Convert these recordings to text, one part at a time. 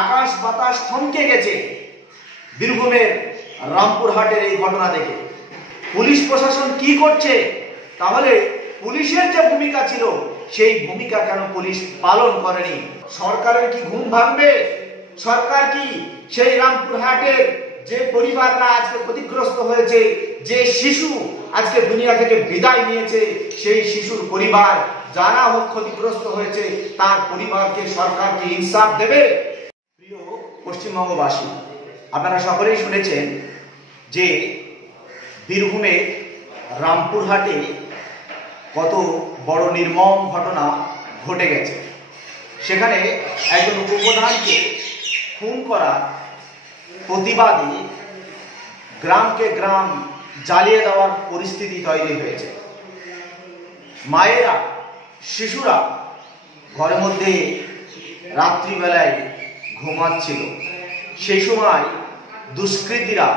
আকাশ বাতাস থমকে গেছে বীরভূমের রামপুরহাটের এই ঘটনা দেখে। পুলিশ প্রশাসন কি করছে? তাহলে পুলিশের যে ভূমিকা ছিল সেই ভূমিকা কেন পুলিশ পালন করেনি? সরকারের কি ঘুম ভাঙবে? সরকার কি সেই রামপুরহাটের যে পরিবাররা আজকে ক্ষতিগ্রস্ত হয়েছে, যে শিশু আজকে দুনিয়া থেকে বিদায় নিয়েছে, সেই শিশুর পরিবার যারা ক্ষতিগ্রস্ত হয়েছে তার পরিবারকে সরকার কি ইনসাফ দেবে? প্রিয় পশ্চিমবঙ্গবাসী, আপনারা সকলেই শুনেছেন যে বীরভূমে রামপুরহাটে কত বড় নির্মম ঘটনা ঘটে গেছে। সেখানে একজন উপপ্রধানকে খুন করার প্রতিবাদে গ্রামকে গ্রাম জ্বালিয়ে দেওয়ার পরিস্থিতি তৈরি হয়েছে। মায়েরা, শিশুরা ঘরের মধ্যে রাত্রিবেলায় ঘুমাচ্ছিল, সেই সময় দুষ্কৃতীরা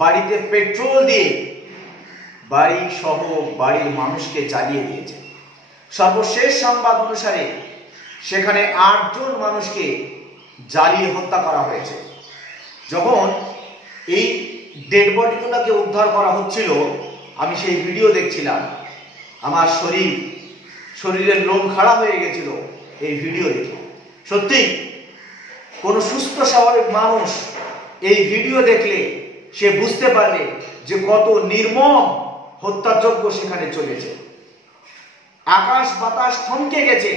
বাড়িতে পেট্রোল দিয়ে বাড়ি সহ বাড়ির মানুষকে জ্বালিয়ে দিয়েছে। সর্বশেষ সংবাদ অনুসারে সেখানে 8 জন মানুষকে জ্বালিয়ে হত্যা করা হয়েছে। যখন এই ডেড বডিগুলোকে উদ্ধার করা হচ্ছিল, আমি সেই ভিডিও দেখছিলাম, আমার শরীরের লোম খাড়া হয়ে গেছিল এই ভিডিও দেখে। সত্যি কোনো সুস্থ স্বাভাবিক মানুষ এই ভিডিও দেখলে সে বুঝতে পারবে যে কত নির্মম হত্যাযজ্ঞ সেখানে চলেছে। আকাশ বাতাস থমকে গেছে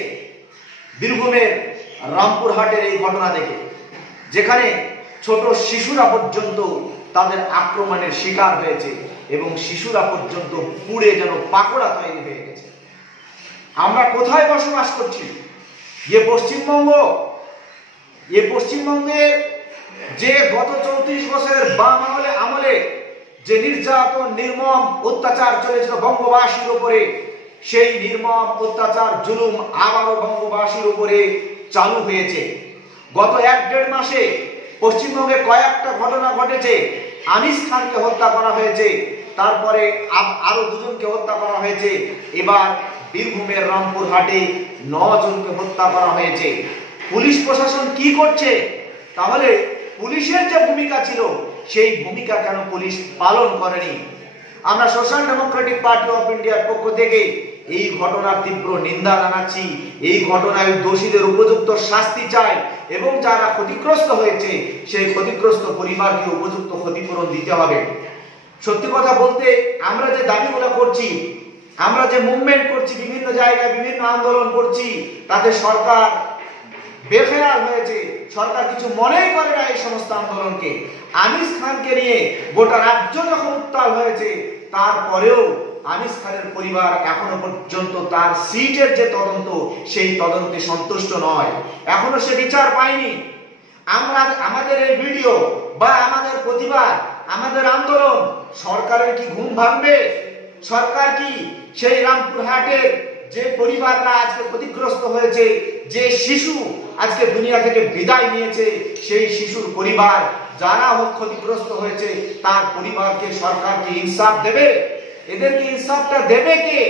বীরভূমের রামপুরহাটের এই ঘটনা দেখে, যেখানে ছোট শিশুরা পর্যন্ত তাদের আক্রমণের শিকার হয়েছে এবং শিশুরা পর্যন্ত পুড়ে যেন পাকোড়া তৈরি হয়ে গেছে। আমরা কোথায় বসবাস করছি? পশ্চিমবঙ্গে যে গত 34 বছরের বাম আমলে যে নির্যাতন, নির্মম অত্যাচার চলেছিল বঙ্গবাসীর উপরে, সেই নির্মম অত্যাচার, জুলুম আবারও বঙ্গবাসীর উপরে চালু হয়েছে। গত 1-1.5 মাসে পশ্চিমবঙ্গে কয়েকটা ঘটনা ঘটেছে। আনিস খানকে হত্যা করা হয়েছে, তারপরে আরো 2 জনকে হত্যা করা হয়েছে, এবার বীরভূমের রামপুরহাটে 9 জনকে হত্যা করা হয়েছে। পুলিশ প্রশাসন কি করছে? তাহলে পুলিশের যে ভূমিকা ছিল সেই ভূমিকা কেন পুলিশ পালন করেনি? আমরা সোশ্যাল ডেমোক্রেটিক পার্টি অফ ইন্ডিয়ার পক্ষ থেকে এই ঘটনার তীব্র নিন্দা জানাচ্ছি। এই ঘটনায় দোষীদের উপযুক্ত শাস্তি চাই এবং যারা ক্ষতিগ্রস্ত হয়েছে সেই ক্ষতিগ্রস্ত পরিবারকে উপযুক্ত ক্ষতিপূরণ দিতে হবে। সত্যি কথা বলতে, আমরা যে দাবিগুলো করছি, আমরা যে মুভমেন্ট করছি, বিভিন্ন জায়গায় বিভিন্ন আন্দোলন করছি, তাতে সরকার বেখেয়াল হয়েছে। সরকার কিছু মনেই করে না এই সমস্ত আন্দোলনকে। আনিস খানকে নিয়ে গোটা রাজ্য যখন উত্তাল হয়েছে, তারপরেও আনিস খানের পরিবার এখনো পর্যন্ত তার সিটের যে তদন্ত, সেই তদন্তে সন্তুষ্ট নয়, এখনো সে বিচার পায়নি। আমাদের এই ভিডিও বা আমাদের প্রতিবাদ, আমাদের আন্দোলন, সরকারের কি ঘুম ভাঙবে? সরকার কি সেই রামপুরহাটের যে পরিবাররা আজকে ক্ষতিগ্রস্ত হয়েছে, যে শিশু আজকে দুনিয়া থেকে বিদায় নিয়েছে, সেই শিশুর পরিবার যারা ক্ষতিগ্রস্ত হয়েছে তার পরিবারকে সরকার কি ইনসাফ দেবে? এদেরকে ইনসাফটা দেবে কে?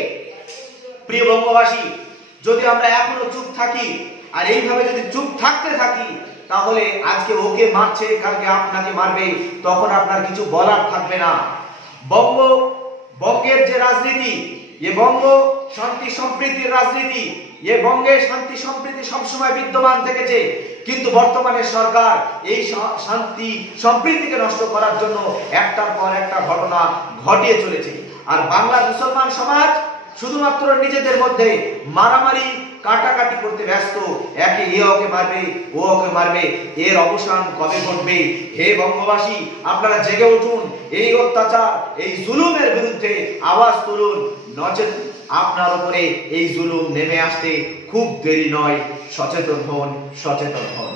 প্রিয় বঙ্গবাসী, যদি আমরা এখনো চুপ থাকি আর এইভাবে যদি চুপ থাকতে থাকি, তাহলে আজকে ওকে মারছে, কালকে আপনাকে মারবে, তখন আপনার কিছু বলার থাকবে না। বঙ্গের যে রাজনীতি, বঙ্গ শান্তি সম্প্রীতির রাজনীতি, বঙ্গে শান্তি সম্প্রীতি সবসময় বিদ্যমান থেকেছে, কিন্তু বর্তমানে সরকার এই শান্তি সম্প্রীতিকে নষ্ট করার জন্য একটার পর একটা ঘটনা ঘটিয়ে চলেছে। আর বাংলা মুসলমান সমাজ শুধুমাত্র নিজেদের মধ্যে মারামারি কাটাকাটি করতে ব্যস্ত, একে ওকে মারবে, ও ওকে মারবে। এর অবসান কবে ঘটবে? হে বঙ্গবাসী, আপনারা জেগে উঠুন, এই অত্যাচার, এই জুলুমের বিরুদ্ধে আওয়াজ তুলুন, নচেত আপনার উপরে এই জুলুম নেমে আসতে খুব দেরি নয়। সচেতন হন, সচেতন হন।